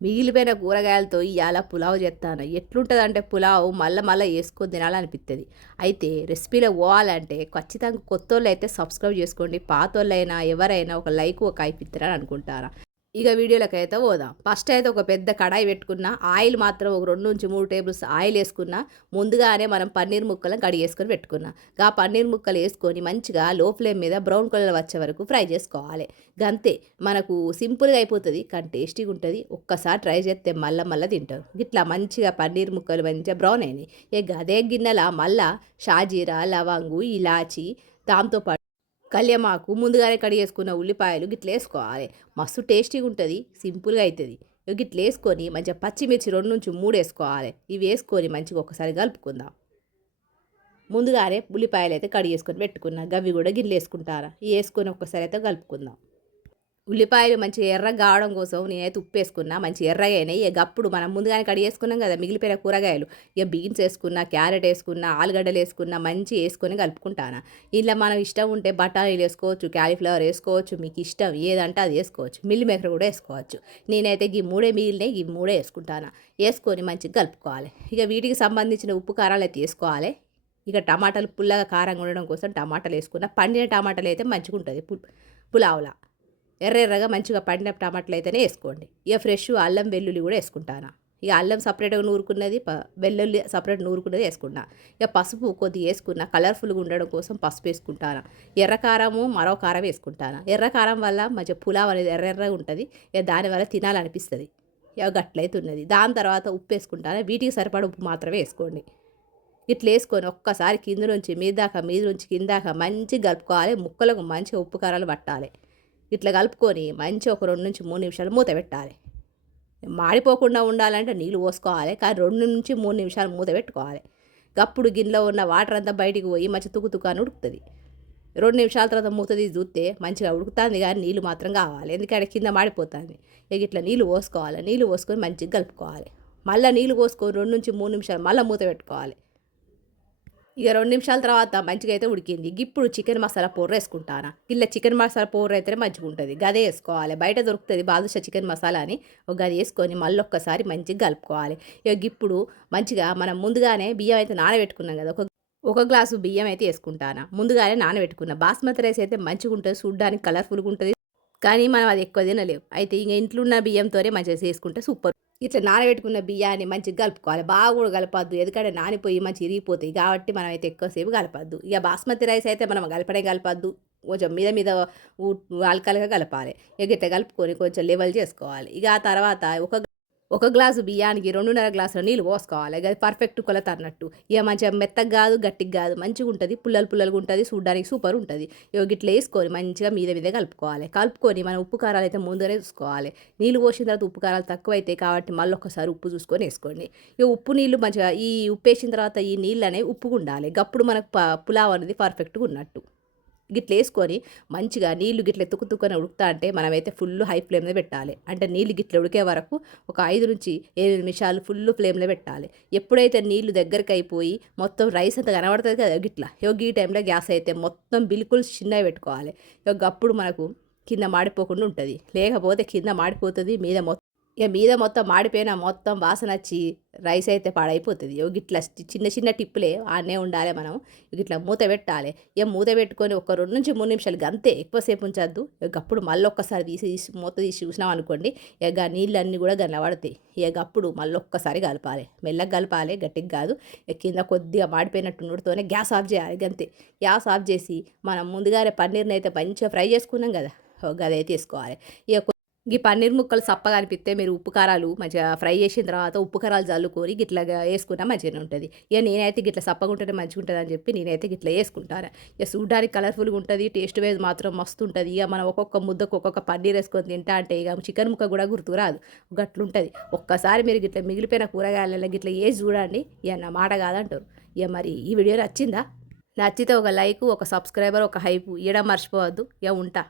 మిగిలిపోయిన కూరగాయలతో ఇవాళ పులావ్ చేస్తాను ఎట్లుంటుంది అంటే పులావ్ మళ్ళీ మళ్ళీ వేసుకొని తినాలనిపిస్తుంది అయితే రెసిపీలో పోవాలంటే ఖచ్చితంగా కొత్త వాళ్ళు అయితే సబ్స్క్రైబ్ చేసుకోండి పాత వాళ్ళైనా ఎవరైనా ఒక లైక్ ఒక అయిపోతారని అనుకుంటారా ఇక వీడియోలోకి అయితే పోదాం. ఫస్ట్ అయితే ఒక పెద్ద కడాయి పెట్టుకున్న ఆయిల్ మాత్రం ఒక రెండు నుంచి మూడు టేబుల్స్ ఆయిల్ వేసుకున్న ముందుగానే మనం పన్నీర్ ముక్కలను కడిగేసుకొని పెట్టుకున్నాం. ఆ పన్నీర్ ముక్కలు వేసుకొని మంచిగా లో ఫ్లేమ్ మీద బ్రౌన్ కలర్ వచ్చే వరకు ఫ్రై చేసుకోవాలి. గంతే మనకు సింపుల్గా అయిపోతుంది కానీ టేస్టీగా ఉంటుంది. ఒక్కసారి ట్రై చేస్తే మళ్ళీ మళ్ళీ తింటారు. ఇట్లా మంచిగా పన్నీర్ ముక్కలు మంచిగా బ్రౌన్ అయినాయి. ఇక అదే గిన్నెల మళ్ళా షాజీరా లవంగు ఇలాచి దాంతో పాటు కళ్యమాకు ముందుగానే కడిగేసుకున్న ఉల్లిపాయలు గిట్ల వేసుకోవాలి. మస్తు టేస్టీగా ఉంటుంది సింపుల్గా అవుతుంది గిట్ల వేసుకొని మంచిగా పచ్చిమిర్చి రెండు నుంచి మూడు వేసుకోవాలి. ఇవి వేసుకొని మంచిగా ఒకసారి కలుపుకుందాం. ముందుగానే ఉల్లిపాయలు అయితే కడిగేసుకొని పెట్టుకున్నా గవి కూడా గిన్నెలు వేసుకుంటారా? ఇవి వేసుకొని ఒక్కసారి అయితే కలుపుకుందాం. ఉల్లిపాయలు మంచి ఎర్రగా కావడం కోసం నేనైతే ఉప్పు వేసుకున్నా మంచి ఎర్రగా అయినాయి. ఇక అప్పుడు మనం ముందుగానే కడిగి వేసుకున్నాం కదా మిగిలిపోయిన కూరగాయలు. ఇక బీన్స్ వేసుకున్నా క్యారెట్ వేసుకున్నా ఆలుగడ్డలు వేసుకున్నా మంచి వేసుకొని కలుపుకుంటాను. ఇలా మనం ఇష్టం ఉంటే బఠానీలు వేసుకోవచ్చు క్యాలీఫ్లవర్ వేసుకోవచ్చు మీకు ఇష్టం ఏదంటే అది వేసుకోవచ్చు. మిల్లి మేకర్ కూడా వేసుకోవచ్చు. నేనైతే ఈ మూడే మిగిలినాయి ఈ మూడే వేసుకుంటాను. వేసుకొని మంచిగా కలుపుకోవాలి. ఇక వీటికి సంబంధించిన ఉప్పు కారాలు అయితే వేసుకోవాలి. ఇక టమాటాలు పుల్లగా కారంగా ఉండడం కోసం టమాటాలు వేసుకున్న. పండిన టమాటాలు అయితే మంచిగా ఉంటుంది. పు పులావులా. ఎర్ర ఎర్రగా మంచిగా పండిన టమాటాలు అయితేనే వేసుకోండి. ఇక ఫ్రెష్ అల్లం వెల్లుల్లి కూడా వేసుకుంటాను. ఇక అల్లం సపరేట్గా నూరుకున్నది ప వెల్లుల్లి సపరేట్ నూరుకున్నది వేసుకున్నా. ఇక పసుపు కొద్దిగా వేసుకున్నా. కలర్ఫుల్గా ఉండడం కోసం పసుపు వేసుకుంటాను. ఎర్ర కారము మరో కారం వేసుకుంటాను. ఎర్ర కారం వల్ల మంచిగా పులావ్ అనేది ఎర్ర ఎర్రగా ఉంటుంది. ఇక దానివల్ల తినాలనిపిస్తుంది. ఇక గట్లయితే ఉన్నది. దాని తర్వాత ఉప్పు వేసుకుంటాను. వీటికి సరిపడ ఉప్పు మాత్రమే వేసుకోండి. ఇట్లా వేసుకొని ఒక్కసారి కింద నుంచి మీద దాకా మీద నుంచి కిందాక మంచిగా కలుపుకోవాలి. ముక్కలకు మంచిగా ఉప్పు కారాలు పట్టాలి. ఇట్లా కలుపుకొని మంచిగా ఒక రెండు నుంచి మూడు నిమిషాలు మూత పెట్టాలి. మాడిపోకుండా ఉండాలంటే నీళ్ళు పోసుకోవాలి కానీ రెండు నుంచి మూడు నిమిషాలు మూత పెట్టుకోవాలి. గప్పుడు గిన్నెలో ఉన్న వాటర్ అంతా బయటికి పోయి మంచి తుక్కు అని ఉడుకుతుంది. రెండు నిమిషాల తర్వాత మూత తీసి చూస్తే మంచిగా ఉడుకుతుంది కానీ నీళ్ళు మాత్రం కావాలి. ఎందుకంటే కింద మాడిపోతుంది. ఇక ఇట్లా నీళ్ళు పోసుకోవాలి నీళ్ళు పోసుకొని మంచిగా కలుపుకోవాలి. మళ్ళీ నీళ్ళు పోసుకొని రెండు నుంచి మూడు నిమిషాలు మళ్ళీ మూత పెట్టుకోవాలి. ఇక రెండు నిమిషాల తర్వాత మంచిగా అయితే ఉడికింది. ఇప్పుడు చికెన్ మసాలా పౌడర్ వేసుకుంటాను? ఇలా చికెన్ మసాలా పౌడర్ అయితేనే మంచిగా ఉంటుంది గదే వేసుకోవాలి. బయట దొరుకుతుంది బాదుషా చికెన్ మసాలా అని. ఒక గది వేసుకొని మళ్ళీ ఒక్కసారి మంచిగా కలుపుకోవాలి. ఇక ఇప్పుడు మంచిగా మనం ముందుగానే బియ్యం అయితే నానబెట్టుకున్నాం కదా. ఒక ఒక గ్లాసు బియ్యం అయితే వేసుకుంటానా? ముందుగానే నానబెట్టుకున్నా బాస్మతి రైస్ అయితే మంచిగా ఉంటుంది చూడ్డానికి కలర్ఫుల్గా ఉంటుంది. కానీ మనం అది ఎక్కువ తినలేము అయితే ఇంకా ఇంట్లో ఉన్న బియ్యంతోనే మంచిగా చేసుకుంటే సూపర్. ఇట్లా నానబెట్టుకున్న బియ్యాన్ని మంచిగా కలుపుకోవాలి. బాగా కూడా కలపద్దు. ఎందుకంటే నానిపోయి మంచి ఇరిగిపోతాయి కాబట్టి మనం అయితే ఎక్కువసేపు కలపద్దు. ఇక బాస్మతి రైస్ అయితే మనం కలపడే కలపద్దు. కొంచెం మీద మీద ఆల్కల్గా కలపాలి. ఇక కలుపుకొని కొంచెం లెవెల్ చేసుకోవాలి. ఇక ఆ తర్వాత ఒక ఒక గ్లాసు బియ్యానికి రెండున్నర గ్లాసుల నీళ్ళు పోసుకోవాలి. అది పర్ఫెక్ట్ కొలత అన్నట్టు. ఇక మంచిగా మెత్తగా కాదు గట్టిగా కాదు మంచిగా ఉంటుంది. పుల్లలు పుల్లలుగా ఉంటుంది చూడడానికి సూపర్ ఉంటుంది. ఇక ఇట్లా వేసుకొని మంచిగా మీద మీద కలుపుకోవాలి. కలుపుకొని మనం ఉప్పు కారాలు అయితే ముందరే చూసుకోవాలి. నీళ్ళు పోసిన తర్వాత ఉప్పు కారాలు తక్కువ అయితే కాబట్టి మళ్ళీ ఒకసారి ఉప్పు చూసుకొని వేసుకోండి. ఇక ఉప్పు నీళ్ళు మంచిగా ఈ ఉప్పు వేసిన తర్వాత ఈ నీళ్ళు అనేవి ఉప్పుగా ఉండాలి. గప్పుడు మనకు పులావ్ అనేది పర్ఫెక్ట్గా ఉన్నట్టు. గిట్ల వేసుకొని మంచిగా నీళ్ళు గిట్ల తుక్కుతుక్కని ఉడుకుతా అంటే మనమైతే ఫుల్ హై ఫ్లేమ్లో పెట్టాలి. అంటే నీళ్ళు గిట్ల ఉడికే వరకు ఒక ఐదు నుంచి ఏడు నిమిషాలు ఫుల్ ఫ్లేమ్లో పెట్టాలి. ఎప్పుడైతే నీళ్ళు దగ్గరికి అయిపోయి మొత్తం రైస్ అంత కనబడుతుంది కదా గిట్ల యోగి ఈ టైంలో గ్యాస్ అయితే మొత్తం బిల్కుల్ చిన్నగా పెట్టుకోవాలి. అప్పుడు మనకు కింద మాడిపోకుండా ఉంటుంది. లేకపోతే కింద మాడిపోతుంది మీద మొత్తం ఇక మీద మొత్తం మాడిపోయిన మొత్తం వాసన వచ్చి రైస్ అయితే పాడైపోతుంది. ఇట్లా చిన్న చిన్న టిప్పులే ఆనే ఉండాలి మనం. ఇట్లా మూత పెట్టాలి. ఇక మూత పెట్టుకొని ఒక రెండు నుంచి మూడు నిమిషాలు అంతే ఎక్కువసేపు ఉంచద్దు. ఇక అప్పుడు మళ్ళీ ఒక్కసారి తీసి తీసి మూత తీసి చూసినాం అనుకోండి ఇక నీళ్ళన్నీ కూడా గనబడతాయి ఇక అప్పుడు మళ్ళీ ఒక్కసారి కలపాలి. మెల్లగా కలపాలి గట్టిగా కాదు. కింద కొద్దిగా మాడిపోయినట్టు నూడుతోనే గ్యాస్ ఆఫ్ చేయాలి అంతే గ్యాస్ ఆఫ్ చేసి మనం ముందుగానే పన్నీర్ని అయితే మంచిగా ఫ్రై చేసుకున్నాం కదా గదైతే వేసుకోవాలి. ఇక ఈ పన్నీర్ ముక్కలు సప్పగా అనిపిస్తే మీరు ఉప్పు కారాలు మంచిగా ఫ్రై చేసిన తర్వాత ఉప్పు కారాలు చల్లుకొని గిట్లాగా వేసుకున్నా మంచిగానే ఉంటుంది. ఇక నేనైతే గిట్ల సప్పగా ఉంటేనే మంచిగా ఉంటుంది అని చెప్పి నేనైతే గిట్ల వేసుకుంటాను ఇక చూడడానికి కలర్ఫుల్గా ఉంటుంది టేస్ట్ వైజ్ మాత్రం మస్తు ఉంటుంది. ఇక మనం ఒక్కొక్క ముద్దకు ఒక్కొక్క పన్నీర్ వేసుకొని తింటా అంటే ఇక చికెన్ ముక్క కూడా గుర్తు రాదు. గట్లుంటుంది. ఒక్కసారి మీరు గిట్ల మిగిలిపోయిన కూరగాయలలో గిట్ల వేసి చూడండి. ఇక నా మాట కాదంటారు. ఇక మరి ఈ వీడియో నచ్చిందా? నచ్చితే ఒక లైక్ ఒక సబ్స్క్రైబర్ ఒక హైపు. ఇవ్వడం మర్చిపోవద్దు. ఇక ఉంటా.